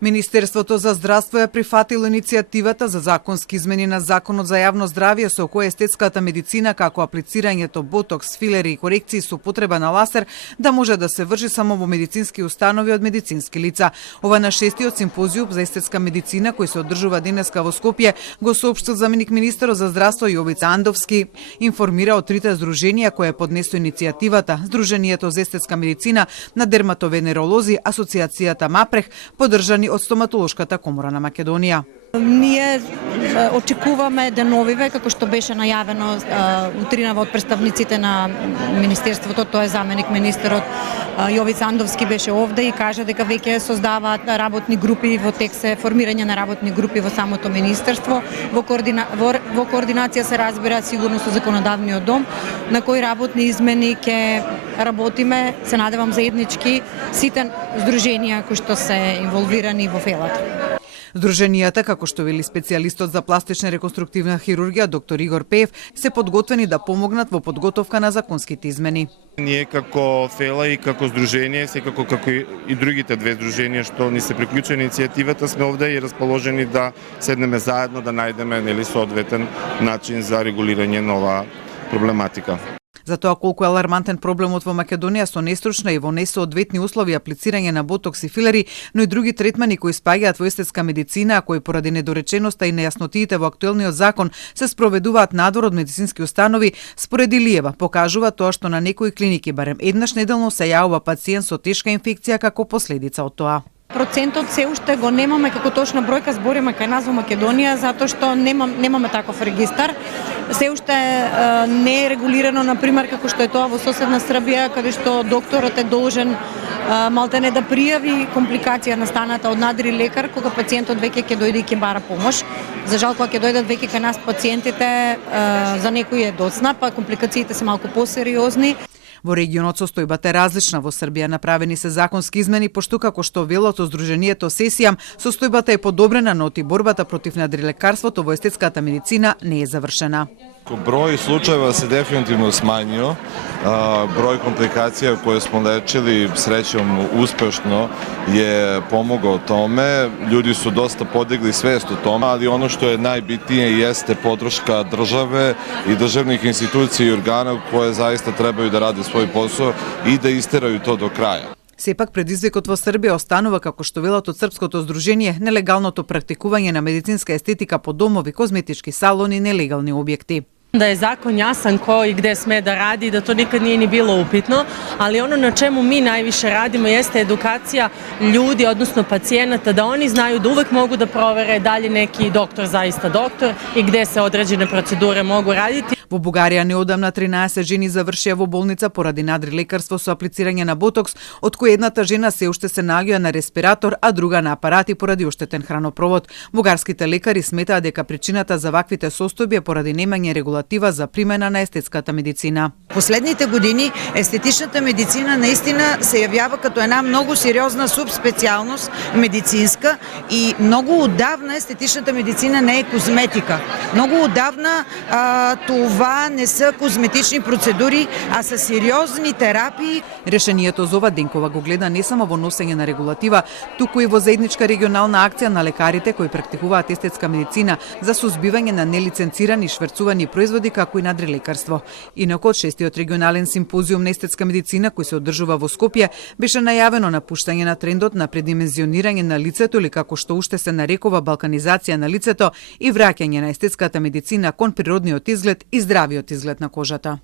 Министерството за здравство ја прифатило иницијативата за законски измени на Законот за јавно здравје со која естетската медицина, како аплицирањето ботокс, филери и корекции со употреба на ласер, да може да се врши само во медицински установи од медицински лица. Ова на 6-тиот симпозиум за естетска медицина кој се одржува денеска во Скопје го соопштил заменик министерот за здравство Јовица Андовски. Информира од трите здруженија кои поднесо иницијативата: Здруженијето за естетска медицина на дерматовенеролози, Асоциацијата МАПРЕХ, поддржани од Стоматолошката комора на Македонија. Ние очекуваме деновиве, како што беше најавено утринава од представниците на Министерството, тоа е заменик министерот Јовица Андовски беше овде и кажа дека веќе создаваат работни групи во тек се формирање на работни групи во самото министерство. Во координација се разбира сигурно со законодавниот дом, на кои работни измени ќе работиме, се надевам заеднички сите здруженија кои што се инволвирани во фелата. Здруженијата, како што вели специјалистот за пластична реконструктивна хирургија доктор Игор Пеев, се подготвени да помогнат во подготовка на законските измени. Ние како ФЕЛА и како здружение, секако како и другите две здруженија што ни се приклучени иницијативата, сме овде и расположени да седнеме заедно да најдеме соодветен начин за регулирање на оваа проблематика. За тоа колку е алармантен проблемот во Македонија со нестручна и во несоодветни услови аплицирање на ботокс и филери, но и други третмани кои спаѓаат во естетска медицина, а кои поради недореченоста и нејаснотиите во актуелниот закон се спроведуваат надвор од медицински установи, според Илиева покажува тоа што на некои клиники барем еднаш неделно се јавува пациент со тешка инфекција како последица од тоа. Процентот се уште го немаме како точна бројка, збориме кај нас во Македонија, затоа што немаме таков регистар. Се уште не е регулирано, например, како што е тоа во соседна Србија, каде што докторот е должен малтене да пријави компликација настаната од надри лекар, кога пациентот веќе ќе дојде и ќе бара помош. За жал, кога ќе дојдат веќе кај нас пациентите, за некои е доцна, па компликациите се малку посериозни. Во регионот состојбата е различна. Во Србија направени се законски измени, пошто како што велото здруженијето Сесијам, состојбата е подобрена, но и борбата против надрилекарството во естетската медицина не е завршена. Број случаева се дефинитивно смањио, број компликација кои смо лечили среќом успешно е помогao томе. Луѓи су доста подигли свест о томе, али оно што е најбитније јесте подршка државе и државних институција и органа кои заиста требају да раде свој посао и да истерају то до краја. Сепак предизвикот во Србија останува, како што велат од Српското здружение, нелегалното практикување на медицинска естетика по домови, козметички салони и нелегални објекти. Da je zakon jasan ko i gde sme da radi, da to nikad nije ni bilo upitno, ali ono na čemu mi najviše radimo jeste edukacija ljudi, odnosno pacijenata, da oni znaju da uvek mogu da provere da li neki doktor zaista doktor i gde se određene procedure mogu raditi. Во Бугарија неодамна 13 жени завршија во болница поради надрилекарство со аплицирање на ботокс, од кои едната жена се уште се наоѓа на респиратор, а друга на апарати поради оштетен хранопровод. Бугарските лекари сметаат дека причината за ваквите состојби е поради немање регулатива за примена на естетската медицина. Последните години естетичната медицина наистина се јавява като една многу сериозна субспецијалност медицинска и многу одавна естетичната медицина не е козметика. Многу одавна това не се козметични процедури, а се сериозни терапии. Решението за ова Денкова го гледа не само во носење на регулатива, туку и во заедничка регионална акција на лекарите кои практикуваат естетска медицина за сузбивање на нелиценцирани шверцувани производи како и надрилекарство. Инаку од 6-тиот регионален симпозиум на естетска медицина кој се одржува во Скопје беше најавено напуштање на трендот на предимензионирање на лицето или како што уште се нарекува балканизација на лицето и враќање на естетската медицина кон природниот изглед и здравиот изглед на кожата.